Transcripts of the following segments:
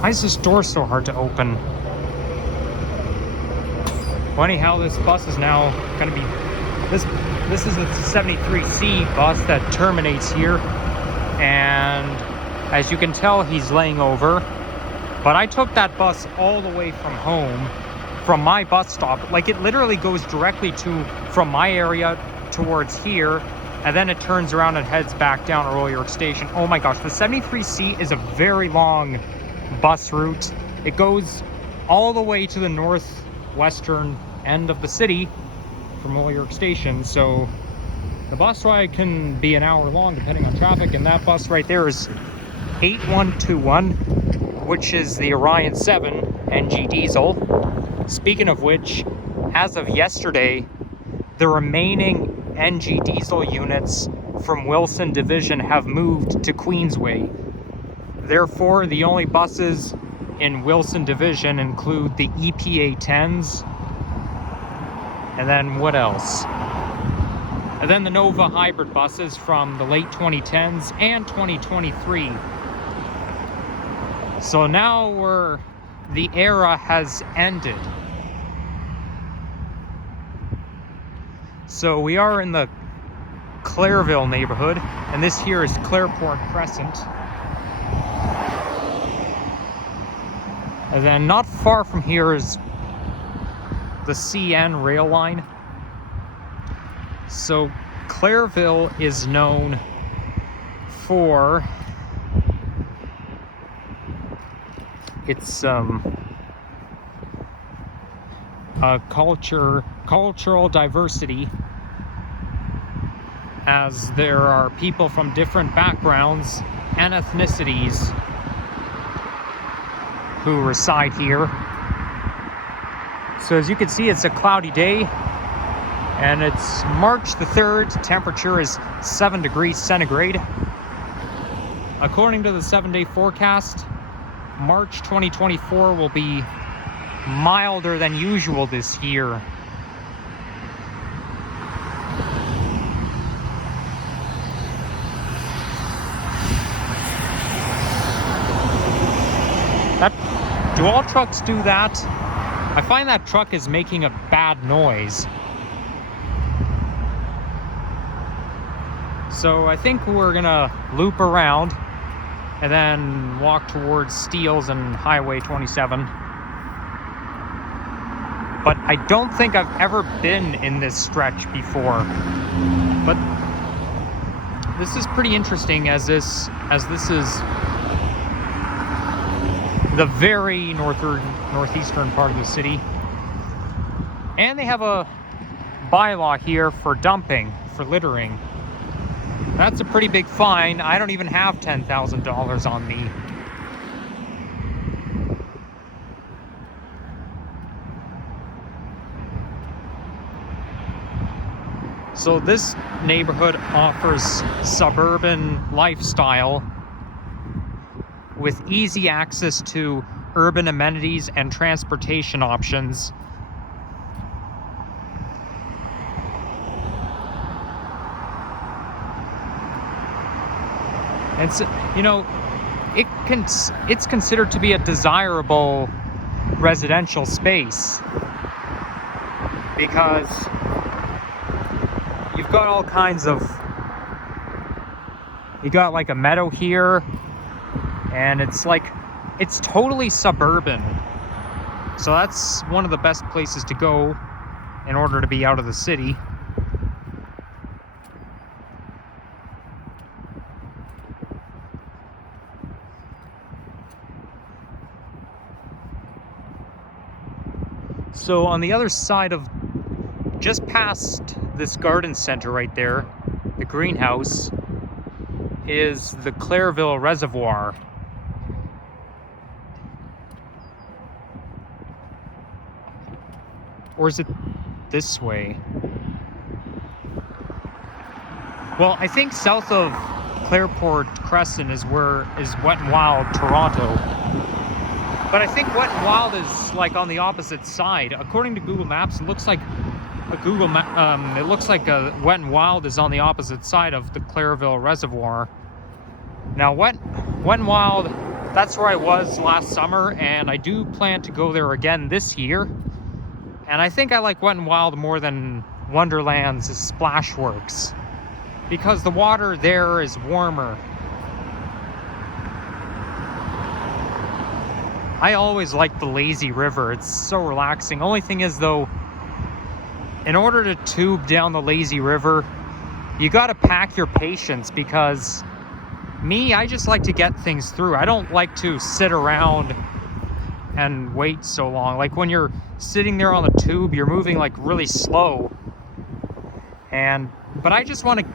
Why is this door so hard to open? Well, anyhow, this bus is now going to be... This is the 73C bus that terminates here. And as you can tell, he's laying over. But I took that bus all the way from home, from my bus stop. Like, it literally goes directly from my area towards here, and then it turns around and heads back down Royal York Station. Oh my gosh, the 73C is a very long bus route. It goes all the way to the northwestern end of the city from Royal York Station, so the bus ride can be an hour long depending on traffic, and that bus right there is 8121, which is the Orion 7 NG diesel. Speaking of which, as of yesterday, the remaining NG diesel units from Wilson Division have moved to Queensway. Therefore, the only buses in Wilson Division include the EPA 10s, and then what else? And then the Nova hybrid buses from the late 2010s and 2023. So now the era has ended. So we are in the Clareville neighborhood, and this here is Clareport Crescent. And then not far from here is the CN rail line. So Clareville is known for its cultural diversity, as there are people from different backgrounds and ethnicities who reside here. So as you can see, it's a cloudy day, and it's March the 3rd. Temperature is 7 degrees centigrade. According to the 7-day forecast, March 2024 will be milder than usual this year. Do all trucks do that? I find that truck is making a bad noise. So I think we're gonna loop around and then walk towards Steeles and Highway 27. But I don't think I've ever been in this stretch before. But this is pretty interesting, as this is the very northeastern part of the city. And they have a bylaw here for dumping, for littering. That's a pretty big fine. I don't even have $10,000 on me. So this neighborhood offers suburban lifestyle with easy access to urban amenities and transportation options. And so, you know, it's considered to be a desirable residential space because you've got all kinds of, you got like a meadow here, and it's totally suburban. So that's one of the best places to go in order to be out of the city. So on the other side of, just past this garden center right there, the greenhouse, is the Clareville Reservoir. Or is it this way? Well, I think south of Clareport Crescent is Wet and Wild, Toronto. But I think Wet and Wild is like on the opposite side. According to Google Maps, it looks like Wet and Wild is on the opposite side of the Clareville Reservoir. Now, Wet and Wild that's where I was last summer, and I do plan to go there again this year. And I think I like Wet n Wild more than Wonderland's Splashworks because the water there is warmer. I always like the lazy river. It's so relaxing. Only thing is though, in order to tube down the lazy river, you gotta pack your patience because me, I just like to get things through. I don't like to sit around and wait so long. Like when you're sitting there on the tube, you're moving like really slow. But I just want to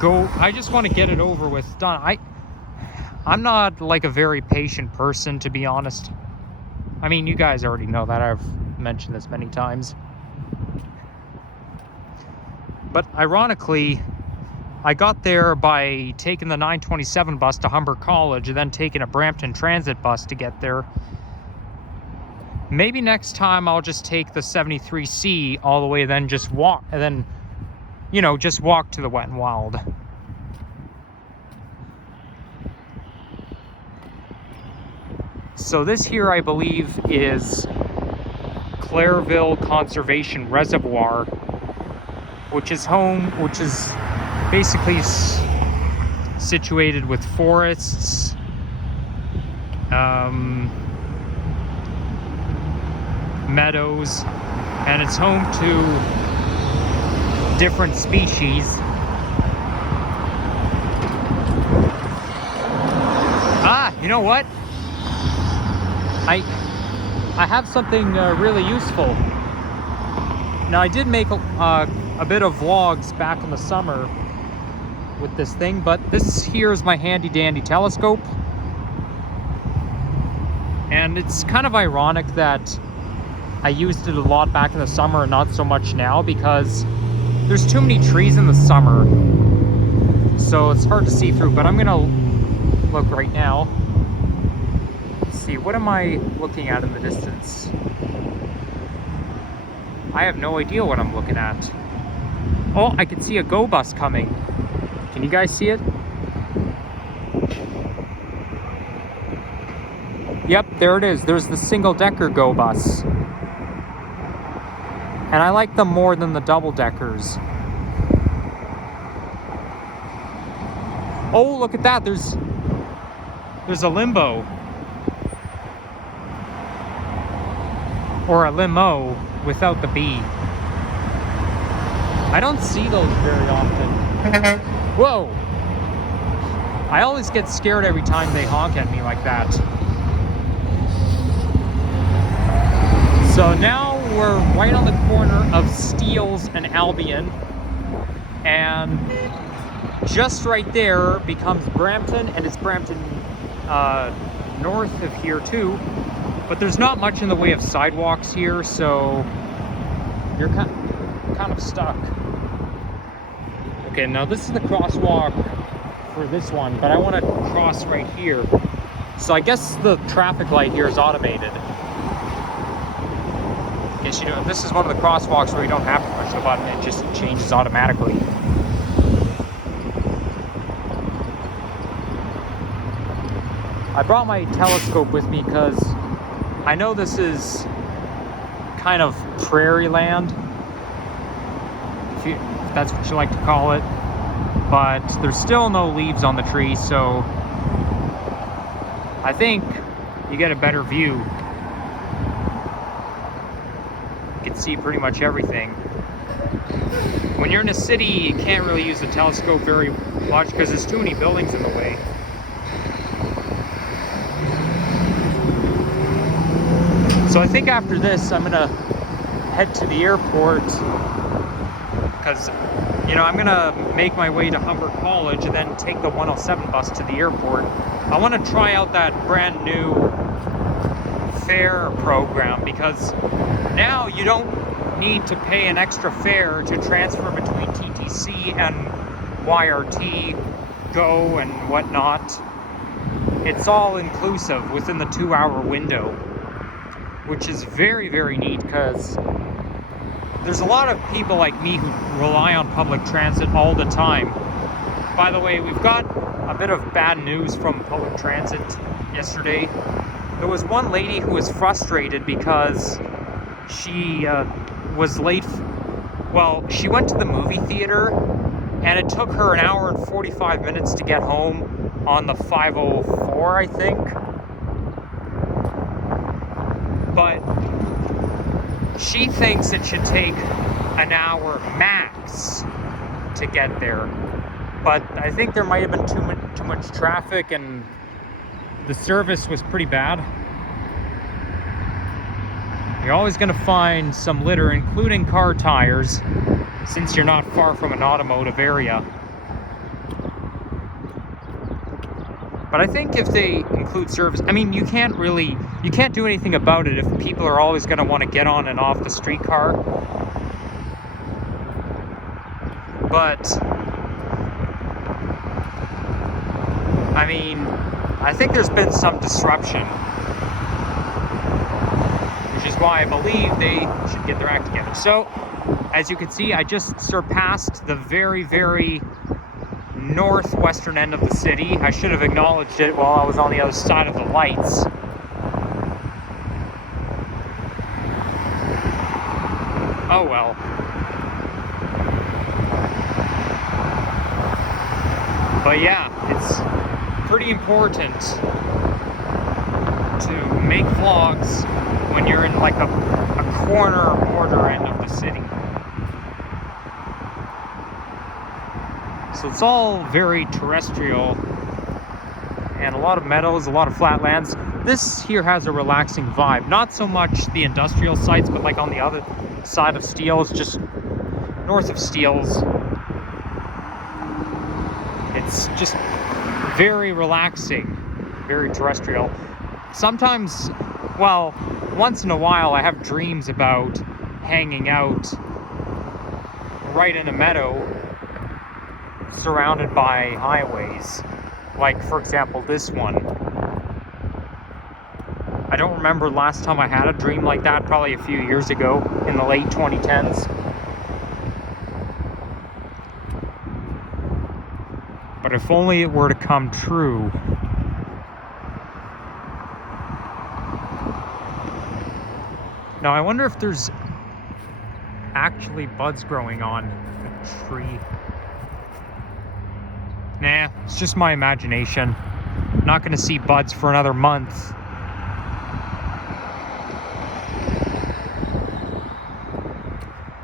go, I just want to get it over with, done. I'm not like a very patient person, to be honest. I mean, you guys already know that. I've mentioned this many times. But ironically, I got there by taking the 927 bus to Humber College and then taking a Brampton Transit bus to get there. Maybe next time I'll just take the 73C all the way, then just walk, and then, you know, just walk to the Wet n Wild. So this here, I believe, is Clareville Conservation Reservoir, which is basically situated with forests, meadows, and it's home to different species. You know what? I have something really useful. Now, I did make a bit of vlogs back in the summer with this thing, but this here is my handy dandy telescope. And it's kind of ironic that I used it a lot back in the summer and not so much now because there's too many trees in the summer, so it's hard to see through. But I'm gonna look right now. Let's see, what am I looking at in the distance? I have no idea what I'm looking at. Oh, I can see a go bus coming. Can you guys see it? Yep, there it is. There's the single-decker go bus. And I like them more than the double-deckers. Oh, look at that. There's a limbo. Or a limo without the B. I don't see those very often. Whoa! I always get scared every time they honk at me like that. So now we're right on the corner of Steeles and Albion, and just right there becomes Brampton, and it's Brampton north of here too, but there's not much in the way of sidewalks here, so you're kind of stuck. Okay, now this is the crosswalk for this one, but I want to cross right here. So I guess the traffic light here is automated. In case you know, this is one of the crosswalks where you don't have to push the button, it just changes automatically. I brought my telescope with me because I know this is kind of prairie land, if that's what you like to call it, but there's still no leaves on the trees, so I think you get a better view. You can see pretty much everything. When you're in a city, you can't really use the telescope very much because there's too many buildings in the way. So I think after this, I'm gonna head to the airport because, you know, I'm gonna make my way to Humber College and then take the 107 bus to the airport. I want to try out that brand new fare program because now you don't need to pay an extra fare to transfer between TTC and YRT, Go, and whatnot. It's all inclusive within the 2-hour window, which is very, very neat because there's a lot of people like me who rely on public transit all the time. By the way, we've got a bit of bad news from public transit. yesterday. There was one lady who was frustrated because she was late. Well, she went to the movie theater and it took her an hour and 45 minutes to get home on the 504, I think. But she thinks it should take an hour max to get there. But I think there might have been too much traffic and the service was pretty bad. You're always going to find some litter, including car tires, since you're not far from an automotive area. But I think if they include service, I mean, you can't do anything about it if people are always going to want to get on and off the streetcar. But, I mean, I think there's been some disruption, which is why I believe they should get their act together. So, as you can see, I just surpassed the very, very northwestern end of the city. I should have acknowledged it while I was on the other side of the lights. Oh well. But yeah, it's pretty important to make vlogs when you're in like a corner border end of the city. So it's all very terrestrial and a lot of meadows, a lot of flatlands. This here has a relaxing vibe. Not so much the industrial sites, but like on the other side of Steeles, just north of Steeles. It's just very relaxing, very terrestrial. Sometimes, well, once in a while I have dreams about hanging out right in a meadow surrounded by highways. Like, for example, this one. I don't remember last time I had a dream like that, probably a few years ago in the late 2010s. But if only it were to come true. Now, I wonder if there's actually buds growing on a tree. Nah, it's just my imagination. Not gonna see buds for another month.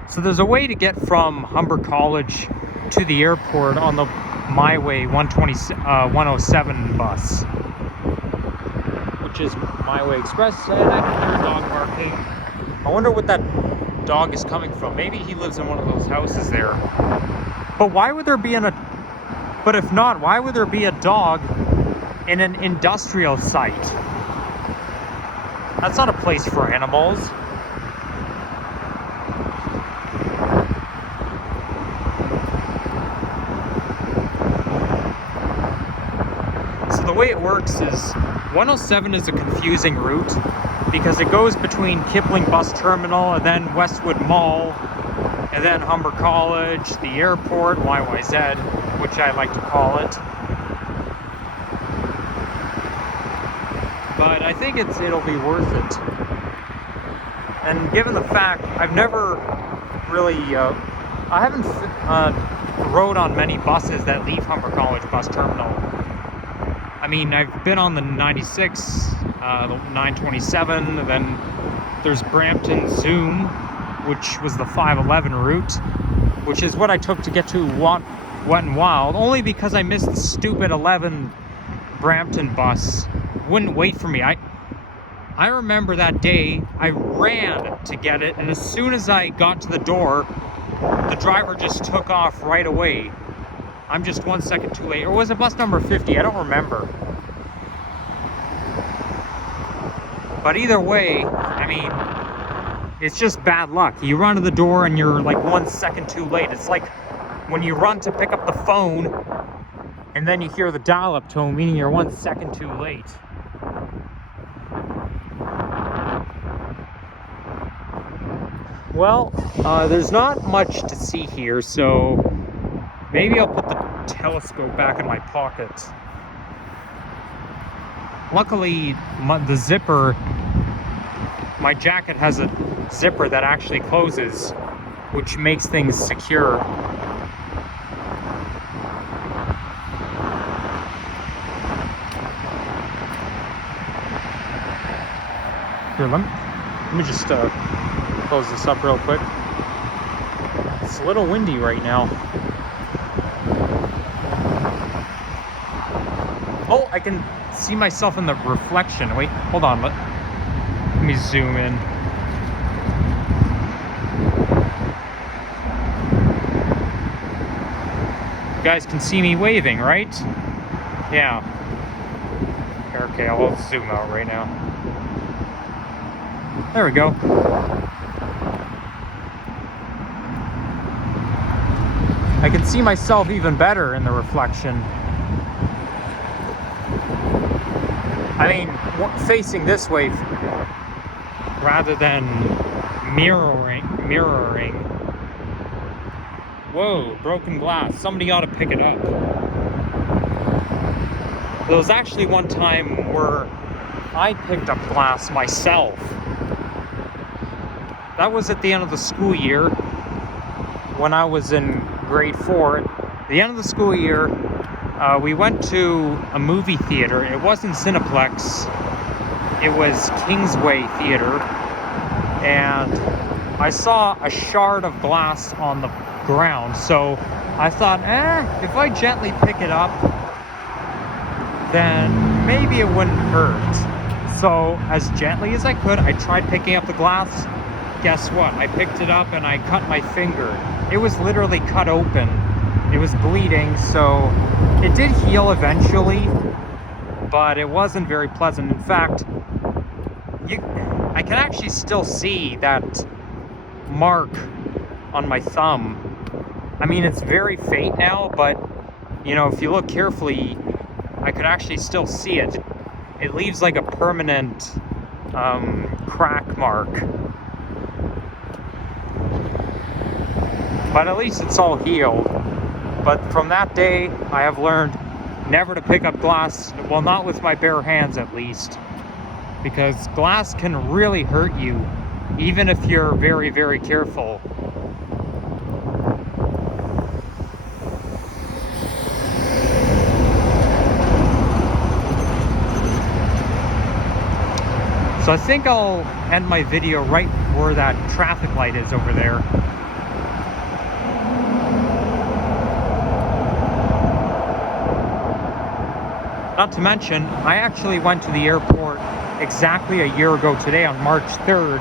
So there's a way to get from Humber College to the airport on the MyWay 107 bus, which is MyWay Express, and I can hear dog barking. I wonder what that dog is coming from. Maybe he lives in one of those houses there. But why would there be but if not, why would there be a dog in an industrial site? That's not a place for animals. So the way it works is 107 is a confusing route because it goes between Kipling Bus Terminal and then Westwood Mall and then Humber College, the airport, YYZ, which I like to call it. But I think it'll be worth it. And given the fact I've never really, I haven't rode on many buses that leave Humber College Bus Terminal. I mean, I've been on the 96, the 927, and then there's Brampton Zoom, which was the 511 route, which is what I took to get to Wet and Wild, only because I missed the stupid 11 Brampton bus. Wouldn't wait for me. I remember that day, I ran to get it, and as soon as I got to the door, the driver just took off right away. I'm just 1 second too late. Or was it bus number 50? I don't remember. But either way, I mean, it's just bad luck. You run to the door and you're like 1 second too late. It's like when you run to pick up the phone and then you hear the dial-up tone, meaning you're 1 second too late. Well, there's not much to see here, so maybe I'll put the telescope back in my pocket. luckily the zipper, my jacket has a zipper that actually closes, which makes things secure. Here, let me just close this up real quick. It's a little windy right now. Oh, I can see myself in the reflection. Wait, hold on. Let me zoom in. You guys can see me waving, right? Yeah. Okay, I'll zoom out right now. There we go. I can see myself even better in the reflection. I mean, facing this way rather than mirroring. Whoa, broken glass. Somebody ought to pick it up. There was actually one time where I picked up glass myself. That was at the end of the school year when I was in grade 4. At the end of the school year, we went to a movie theater. It wasn't Cineplex, it was Kingsway Theater, and I saw a shard of glass on the ground, so I thought, if I gently pick it up, then maybe it wouldn't hurt. So as gently as I could, I tried picking up the glass. Guess what? I picked it up and I cut my finger. It was literally cut open. It was bleeding, so it did heal eventually, but it wasn't very pleasant. In fact, I can actually still see that mark on my thumb. I mean, it's very faint now, but you know, if you look carefully, I could actually still see it. It leaves like a permanent crack mark. But at least it's all healed. But from that day, I have learned never to pick up glass, well, not with my bare hands at least, because glass can really hurt you, even if you're very, very careful. So I think I'll end my video right where that traffic light is over there. Not to mention, I actually went to the airport exactly a year ago today on March 3rd,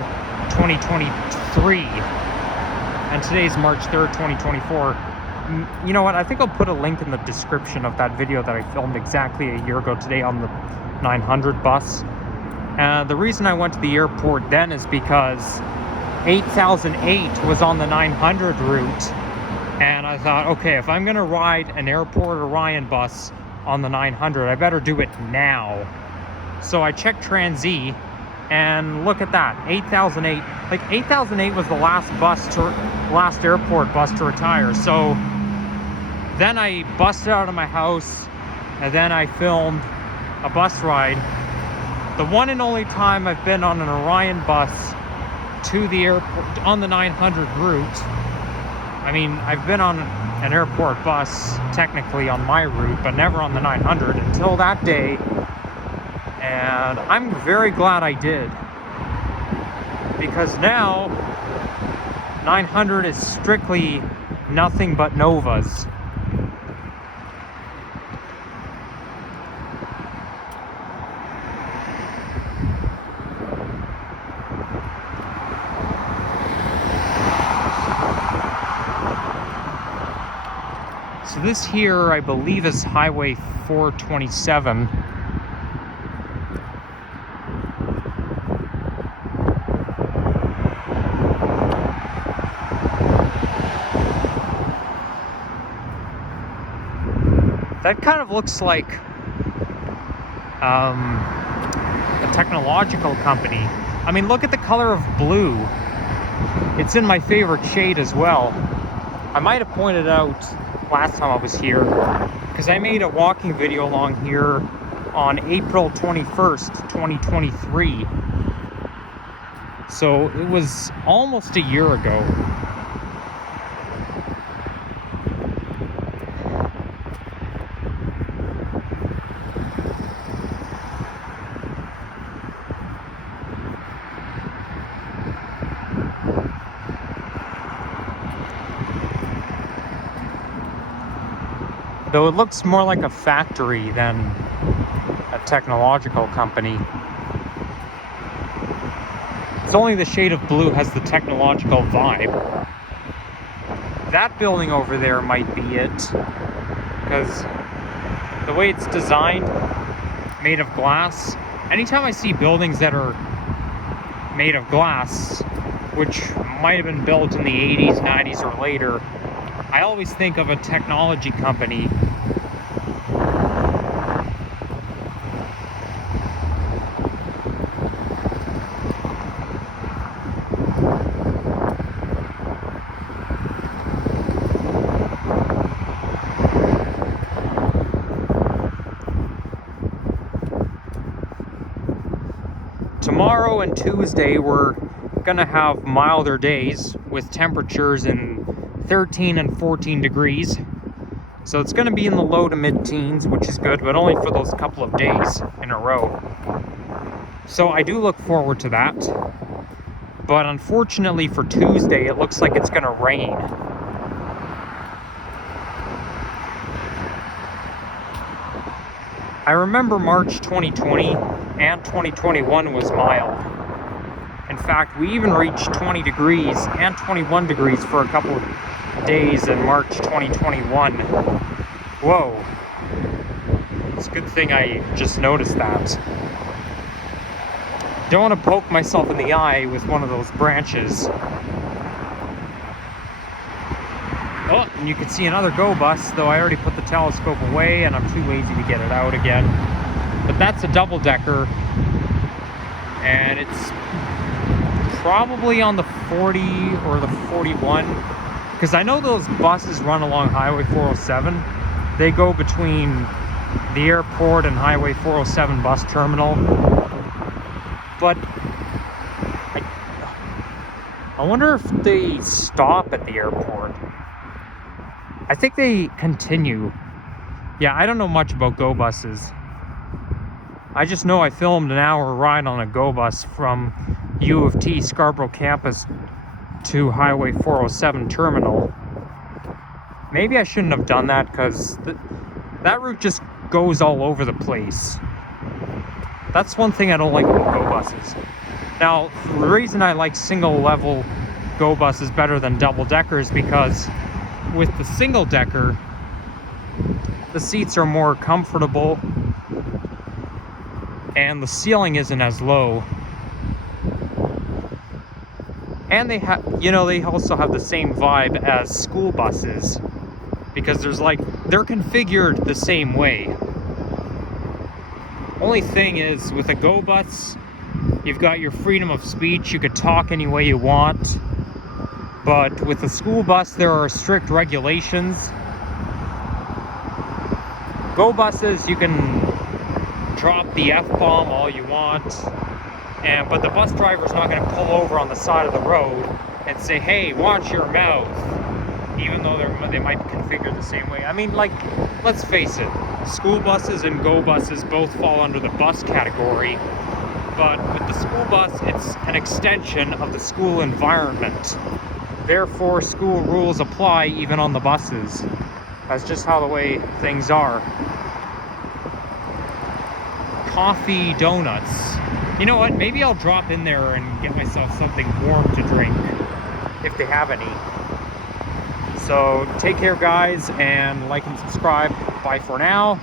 2023. And today's March 3rd, 2024. You know what? I think I'll put a link in the description of that video that I filmed exactly a year ago today on the 900 bus. The reason I went to the airport then is because 8008 was on the 900 route. And I thought, okay, if I'm going to ride an Airport Orion bus on the 900, I better do it now. So I checked Trans-E, and look at that, 8008. Like 8008 was the last airport bus to retire. So then I busted out of my house, and then I filmed a bus ride. The one and only time I've been on an Orion bus to the airport on the 900 route. I mean, I've been on an airport bus technically on my route, but never on the 900 until that day, and I'm very glad I did, because now 900 is strictly nothing but Novas. So this here, I believe, is Highway 427. That kind of looks like a technological company. I mean, look at the color of blue. It's in my favorite shade as well. I might have pointed out last time I was here, because I made a walking video along here on April 21st, 2023. So it was almost a year ago. Though it looks more like a factory than a technological company. It's only the shade of blue has the technological vibe. That building over there might be it, because the way it's designed, made of glass. Anytime I see buildings that are made of glass, which might have been built in the 80s, 90s, or later, I always think of a technology company. Tomorrow and Tuesday we're gonna have milder days with temperatures in 13 and 14 degrees. So it's gonna be in the low to mid-teens, which is good, but only for those couple of days in a row. So I do look forward to that. But unfortunately for Tuesday, it looks like it's gonna rain. I remember March 2020 and 2021 was mild. In fact, we even reached 20 degrees and 21 degrees for a couple of days in March 2021. Whoa. It's a good thing I just noticed that. Don't want to poke myself in the eye with one of those branches. Oh, and you can see another go bus, though I already put the telescope away and I'm too lazy to get it out again. But that's a double-decker, and it's probably on the 40 or the 41, because I know those buses run along Highway 407. They go between the airport and Highway 407 bus terminal. But I wonder if they stop at the airport. I think they continue. Yeah, I don't know much about go buses. I just know I filmed an hour ride on a go bus from U of T Scarborough campus to Highway 407 terminal. Maybe I shouldn't have done that, because that route just goes all over the place. That's one thing I don't like about go buses. Now, the reason I like single level go buses better than double deckers, because with the single decker, the seats are more comfortable and the ceiling isn't as low. And they also have the same vibe as school buses, because they're configured the same way. Only thing is, with a go bus, you've got your freedom of speech. You could talk any way you want. But with a school bus, there are strict regulations. Go buses, you can drop the F-bomb all you want, but the bus driver's not going to pull over on the side of the road and say, "Hey, watch your mouth," even though they might be configured the same way. I mean, like, let's face it, school buses and go buses both fall under the bus category, but with the school bus, it's an extension of the school environment. Therefore, school rules apply even on the buses. That's just how the way things are. Coffee, donuts. You know what? Maybe I'll drop in there and get myself something warm to drink, if they have any. So take care, guys, and like and subscribe. Bye for now.